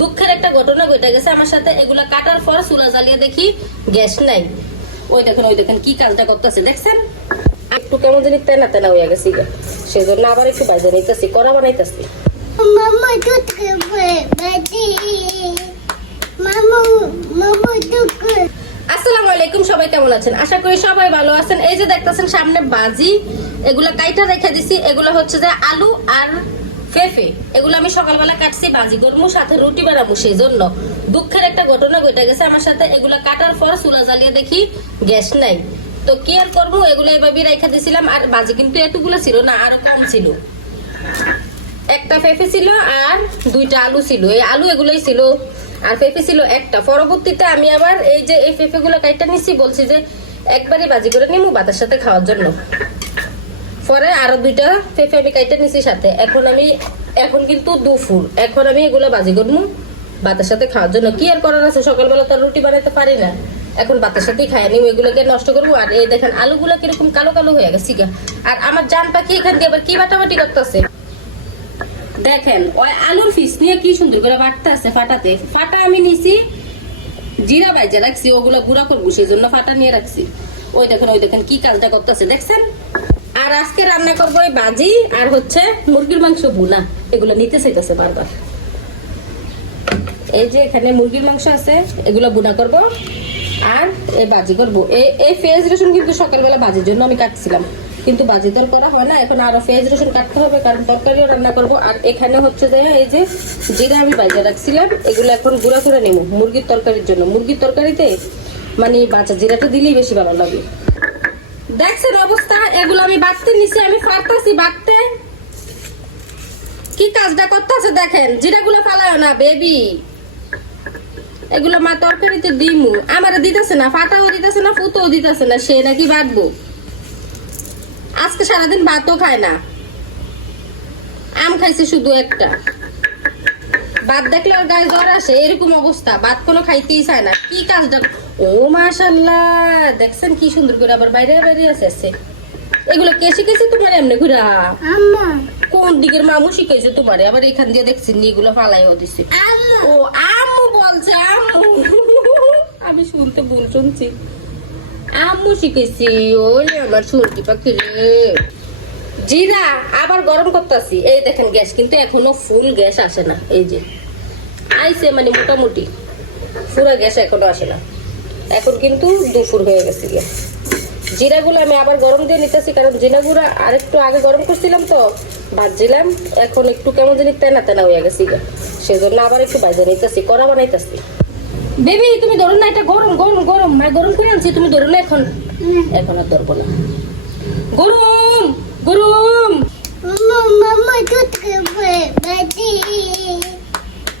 দুঃখের একটা ঘটনা ঘটে গেছে আমার সাথে এগুলা কাটার পর চুলা জ্বালিয়ে দেখি গ্যাস নাই। ওই দেখেন ওই দেখেন কি কাজটা করতেছে দেখছেন? একটু কেমন জানি তেনা তেনা হয়ে গেছে গা। সেজন্য আবার একটু বাইরে নিতেছি কড়া বানাইতেছি. আসসালামু আলাইকুম সবাই কেমন আছেন? আশা করি সবাই ভালো আছেন। এই যে দেখতেছেন সামনে বাজি এগুলা কাইটা রেখে দিছি এগুলো হচ্ছে যে আলু আর ফেফে এগুলো আমি সকালবেলা কাটছি বাজি গরমু সাথে রুটি বানাবো সেই জন্য দুঃখের একটা ঘটনা ঘটে গেছে আমার সাথে। এগুলা কাটার পর চুলা জ্বালিয়ে দেখি গ্যাস নাই। তো কি আর করব? এগুলো এভাবে রেখে দিছিলাম, আর বাজি কিন্তু এতগুলো ছিল না, আরও কম ছিল। একটা পেঁপে ছিল আর দুইটা আলু ছিল। এই আলু এগুলোই ছিল। আর পেঁপে ছিল একটা। পরবর্তীতে আমি আবার এই যে এই পেঁপে গুলো কাইটা নিছি, বলছি যে একবারই বাজি করে নিমু ভাতের সাথে খাওয়ার জন্য। পরে আরও দুইটা পেঁপে আমি কাইটা নিছি সাথে। এখন আমি, এখন কিন্তু দুপুর। এখন আমি এগুলো বাজি করব ভাতের সাথে খাওয়ার জন্য। কি আর করার আছে? সকালবেলা তো রুটি বানাতে পারি না। এখন ভাতের সাথেই খাই আমি ওইগুলোকে নষ্ট করব। আর এই দেখেন, আলুগুলো কীরকম কালো কালো হয়ে গেছে গা। আর আমার জান পাখি এখান দিয়ে আবার কি বাটাবাটি করতেছে? দেখেন, ওই আলুর ফিস নিয়ে কি সুন্দর করে বাটতে আছে ফাটাতে। ফাটা আমি নিছি, জিরা বাইজে রাখছি ওগুলো গুঁড়া করব সেই জন্য ফাটা নিয়ে রাখছি। ওই দেখেন ওই দেখেন কি কাজটা করতেছে, দেখছেন? আর আজকে রান্না করব ওই বাজি আর হচ্ছে মুরগির মাংস বুনা এগুলো নিতে চাইতেছে বারবার। এই যে এখানে মুরগির মাংস আছে, এগুলো বুনা করব আর এই বাজি করব। এই এই পেঁয়াজ, রসুন কিন্তু সকালবেলা বাজির জন্য আমি কাটছিলাম। কিন্তু বাজি তো করা হয় না, এখন আরও পেঁয়াজ, রসুন কাটতে হবে, কারণ তরকারিও রান্না করব। আর এখানে হচ্ছে যে, এই যে জিরা আমি বাজে রাখছিলাম, এগুলো এখন গুঁড়া করে নেব মুরগির তরকারির জন্য। মুরগির তরকারিতে মানে বাচ্চা জিরাটা দিলেই বেশি ভালো লাগে। দেখছেন অবস্থা? এগুলো আমি বাটতে নিছি, আমি ফাটতাছি বাটতে কি কাজটা করতেছে দেখেন? জিরাগুলো ফালায় না, বেবি। এগুলো মা তরকারিতে দিমু। আমার দিতেছে না, ফাটাও দিতেছে না, ফুটোও দিতেছে না, সে নাকি বাটবো আজকে সারাদিন ভাতও খায় না। আম খাইছে শুধু একটা। ভাত দেখলে ওর গায়ে জ্বর আসে, এরকম অবস্থা। ভাত কোনো খাইতেই চায় না। কি কাজটা ও মাশাল্লাহ দেখছেন কি সুন্দর করে আবার বাইরে বাইরে আসছে এগুলো কে শিখেছে তোমার এমনি ঘুরা. কোন দিকের মামু শিখেছে তোমারে? আবার এখান দিয়ে দেখছি নি এগুলো ফালাইও দিছে. ও আম্মু বলছে আম্মু। আমি শুনতে ভুল শুনছি। আম্মু শিখেছি ওই আমার শুনতে পাখি রে। জিরা আবার গরম করতেছি। এই দেখেন গ্যাস কিন্তু এখনও ফুল গ্যাস আসে না এই যে। আইছে মানে মোটামুটি। পুরো গ্যাস এখনও আসে না। এখন কিন্তু দুপুর হয়ে গেছে গ্যাস জিরাগুলো আমি আবার গরম দিয়ে নিতেছি, কারণ জিরাগুলো আর একটু আগে গরম করছিলাম তো, ভাজছিলাম, এখন একটু কেমন জানি তেনা তেনা হয়ে গেছে গা সেজন্য আবার একটু বাজে নিতেছি, কড়া বানাইতেছি। বেবি, তুমি ধরো না, এটা গরম গরম গরম। মা, গরম করে আনছি, তুমি ধরো না এখন। এখন আর ধরবো না। গরম গরম Mama mama tutup badi.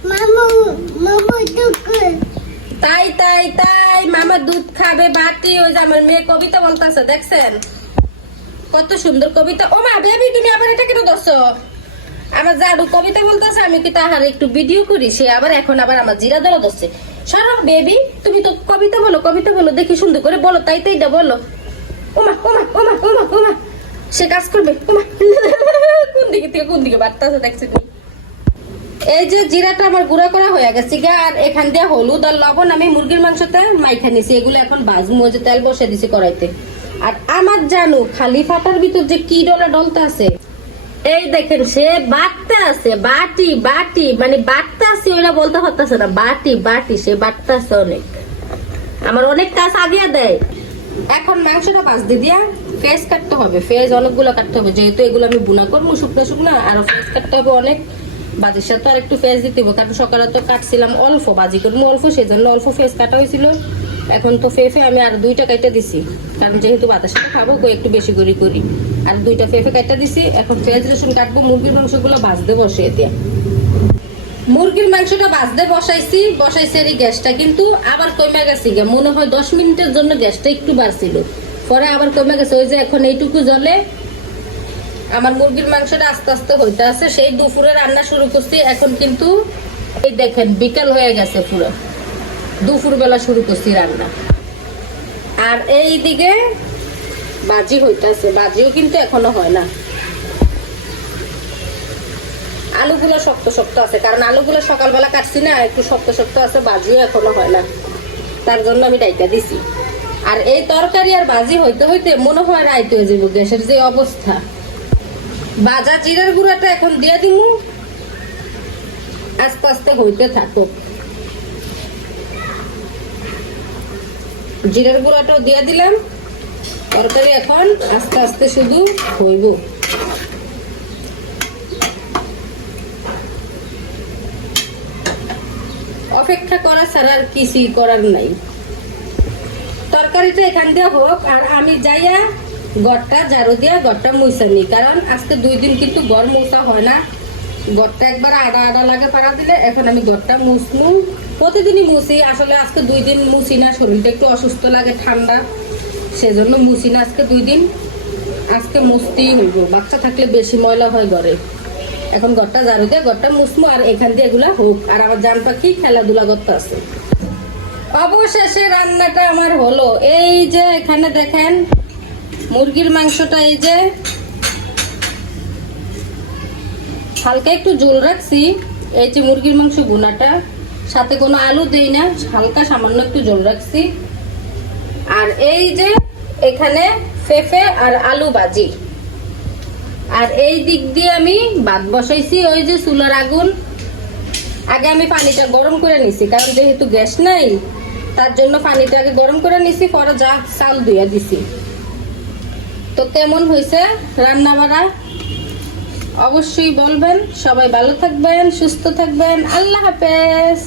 Mama mama tutup. তাই তাই তাই মামা দুধ খাবে বাটি ওই যে আমার মেয়ে কবিতা বলতেছে, দেখছেন? কত সুন্দর কবিতা। ও মা, বেবি, তুমি আবার এটা কেন আমার জাদু কবিতা বলতেছে, আমি কি তাহার একটু ভিডিও করি? সে আবার এখন আবার আমার জিরা ধরা ধরছে। সরব বেবি, তুমি তো কবিতা বলো কবিতা বলো, দেখি সুন্দর করে বলো, তাই তাই এটা বলো। ওমা ওমা ওমা ওমা ওমা সে কাজ করবে। ওমা কোন দিকে থেকে কোন দিকে বার্তাছে দেখছি তুমি এই যে জিরাটা আমার গুঁড়া করা হয়ে গেছে গা আর এখান দিয়ে হলুদ আর লবণ আমি মুরগির মাংসতে মাইখা নিছি। এগুলো এখন ওই যে তেল বসে দিছি কড়াইতে। আর আমার জানো, খালি ফাটার ভিতর যে কি ডলা ডলতে আছে? এই দেখেন, সে বাটতে আছে, বাটি বাটি মানে বাটতে আছে ওরা বলতে পারতেছে না, বাটি বাটি, সে বাটতে আছে অনেক। আমার অনেক কাজ আগিয়ে দেয়। এখন মাংসটা ভাজতে দিয়া ফেস কাটতে হবে, ফেস অনেকগুলো কাটতে হবে, যেহেতু এগুলো আমি বুনা করব, শুকনো শুকনো, আর ফেস কাটতে হবে অনেক। বাজির সাথে আর একটু ফেস দিতে হবে কারণ সকালে তো কাটছিলাম অল্প বাজি করব অল্প সেই জন্য অল্প ফেস কাটা হয়েছিল। এখন তো ফেফে আমি আর দুইটা কাইটা দিছি, কারণ যেহেতু বাতার সাথে খাব একটু বেশি করে, করি। আর দুইটা ফেফে কাইটা দিছি, এখন পেঁয়াজ, রসুন কাটবো, মুরগির মাংসগুলো ভাজতে বসে দিয়ে মুরগির মাংসটা ভাজতে বসাইছি বসাইছি আর গ্যাসটা, কিন্তু আবার কমে গেছে গে মনে হয় দশ মিনিটের জন্য গ্যাসটা একটু বাড়ছিল। পরে আবার কমে গেছে, ওই যে এখন এইটুকু জলে আমার মুরগির মাংসটা আস্তে আস্তে হইতে আছে, সেই দুপুরে রান্না শুরু করছি। এখন কিন্তু এই দেখেন, বিকাল হয়ে গেছে পুরো। দুপুর বেলা শুরু করছি রান্না। আর এই দিকে বাজি হইতেছে বাজিও কিন্তু এখনও হয় না। আলুগুলো শক্ত শক্ত আছে, কারণ আলুগুলো সকালবেলা কাটছি না, একটু শক্ত শক্ত আছে, বাজিও এখনও হয় না। তার জন্য আমি ডাইকা দিছি। আর এই তরকারি আর বাজি হইতে হইতে মনে হয় রাইতে হয়ে যাব, গ্যাসের যে অবস্থা। বাজা জিরার গুঁড়াটা এখন দিয়ে দিমু। আস্তে আস্তে হইতে থাকুক। জিরার গুঁড়াটাও দিয়ে দিলাম। তরকারি এখন আস্তে আস্তে শুধু হইব। অপেক্ষা করা ছাড়া আর কিছুই করার নাই। তরকারিটা এখান দিয়ে হোক, আর আমি যাইয়া গড়টা ঝাড়ু দিয়া গড়টা মুইসা কারণ আজকে দুই দিন কিন্তু গড় মুছা হয় না। গড়টা একবার আডা আডা লাগে পাড়া দিলে, এখন আমি গড়টা মুছনু প্রতিদিনই মুছি আসলে আজকে দুই দিন মুছি না শরীরটা একটু অসুস্থ লাগে ঠান্ডা সেজন্য মুছি না আজকে দুই দিন। আজকে মুছতেই হইব। বাচ্চা থাকলে বেশি ময়লা হয় ঘরে। এখন ঘরটা ঝাড়ু দিয়ে ঘরটা মুছমু আর এখান দিয়ে এগুলা হোক। আর আমার জান পাখি খেলাধুলা করতে আছে। অবশেষে রান্নাটা আমার হলো। এই যে এখানে দেখেন মুরগির মাংসটা এই যে হালকা একটু জোল রাখছি। এই যে মুরগির মাংস গুনাটা সাথে কোনো আলু দেই না, হালকা সামান্য একটু জল রাখছি। আর এই যে এখানে ফেফে আর আলু ভাজি। আর এই দিক দিয়ে আমি ভাত বসাইছি, ওই যে চুলার আগুন। আগে আমি পানিটা গরম করে নিছি, কারণ যেহেতু গ্যাস নাই, তার জন্য পানিটা আগে গরম করে নিছি, পরে যা চাল ধুইয়া দিছি। তো কেমন হয়েছে রান্না বাড়া অবশ্যই বলবেন। সবাই ভালো থাকবেন সুস্থ থাকবেন। আল্লাহ হাফেজ।